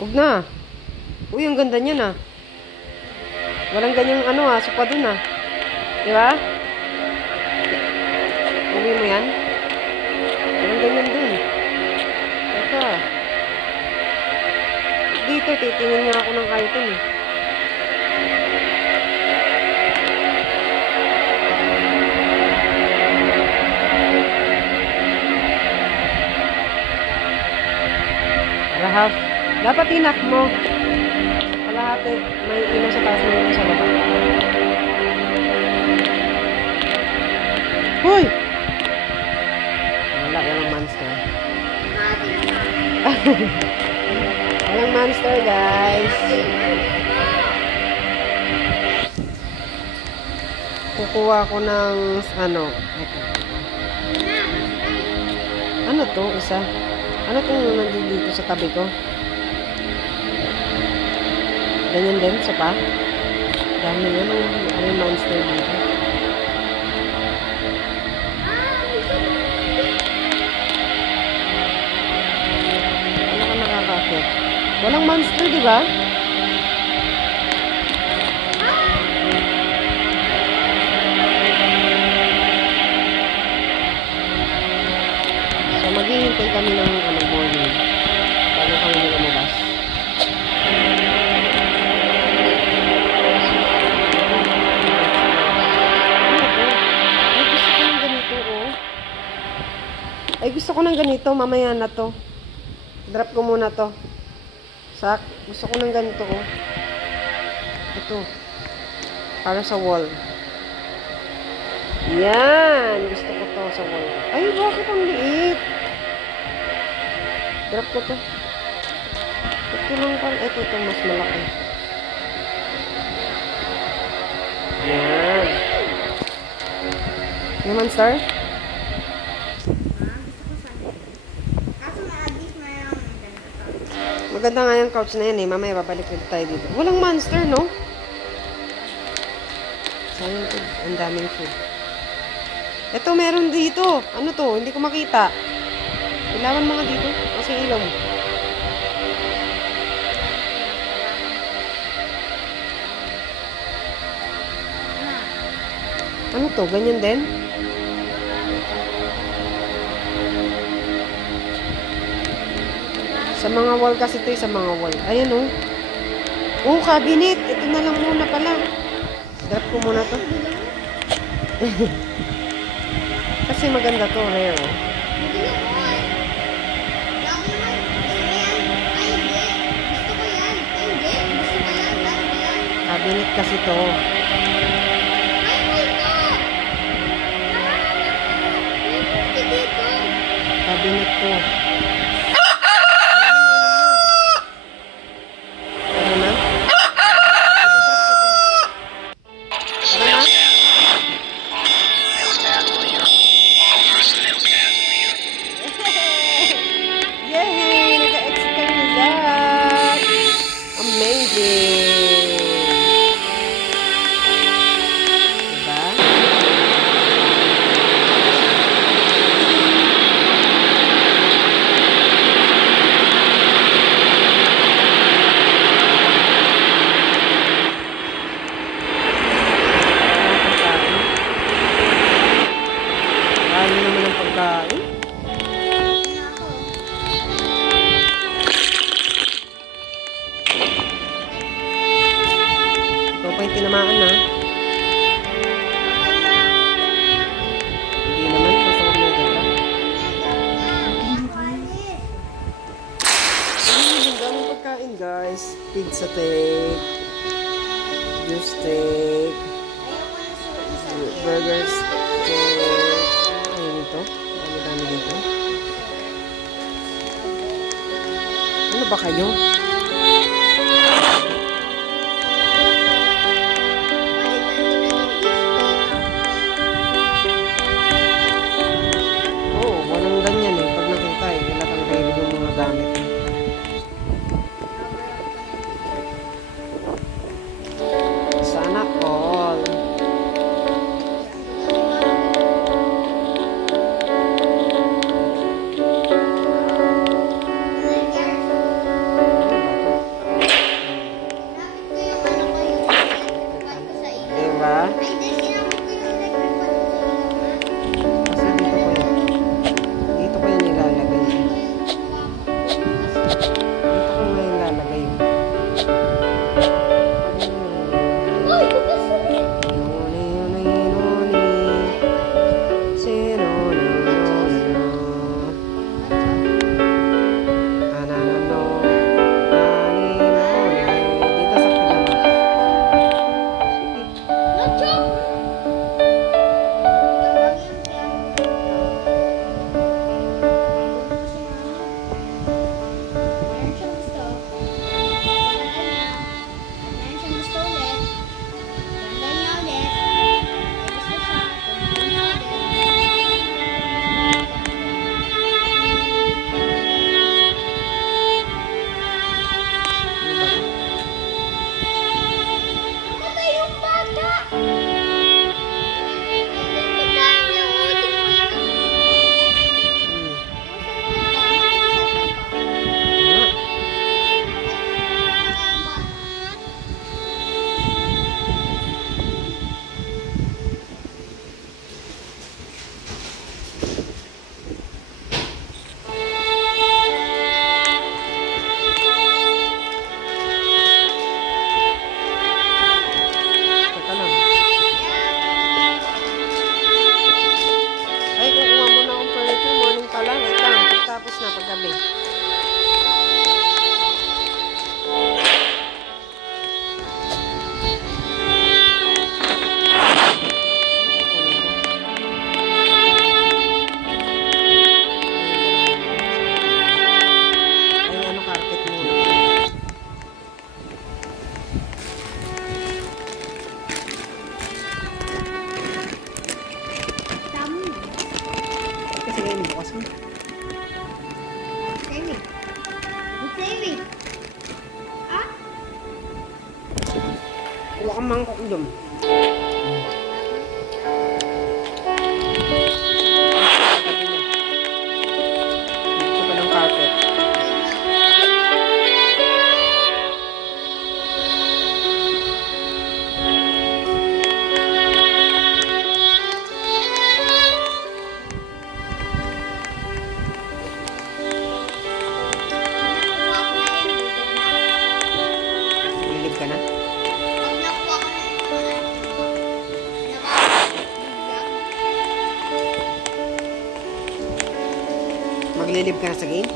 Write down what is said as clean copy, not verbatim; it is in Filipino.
Huwag na. Uy, ang ganda niyan ah. Walang ganyang sopa dun ah. Di ba? Uwi mo yan? Walang ganyan dun. Teka. Dito, titingin nga ako ng item eh. Half. Dapat inak mo. Kalahati. May ilaw sa taas, may ilaw sa baba. Hoy! Wala, walang monster. Walang monster, guys. Kukuha ko ng ano to, isa? Ano itong nandito sa tabi ko? Ganyan din, sopa. Dami yun. Ano yung monster dito? Ano ka nakakakit? Walang monster, di ba? So, maghihintay kami ng morning. Bago kami lumabas. Ay, gusto ko ng ganito. Mamaya na to. Drop ko muna to. Sak. Gusto ko ng ganito, oh. Ito. Para sa wall. Yan. Gusto ko to sa wall. Ay, bakit ang liit? Drop ko to. Ito lang pala. Ito mas malaki. Yan. Yung monster? Maganda nga yung couch na yan eh. Mamaya babalik ulit tayo dito. Walang monster, no? Sayang food. Ang daming food. Ito, meron dito. Ano to? Hindi ko makita. Ilawan mo nga dito. Kasi ilaw mo. Ano to? Ganyan din? Sa mga wall kasi ito, sa mga wall. Ayan, oh. Oh, cabinet. Ito na lang muna pala. Drop ko muna to. Kasi maganda to, rare, oh. Cabinet kasi to. Cabinet to. Ito pa yung tinamaan na. Hindi naman. Basta huwag na ganda. Ang daming pagkain, guys. Pizza steak. Beef steak. Burger steak. Ayun ito. Dami dito. Ano ba kayo? Sana all. Kuha kang mangkok doon. Dito pa ng carpet. Lilib ka na? Maglilib ka na sa game?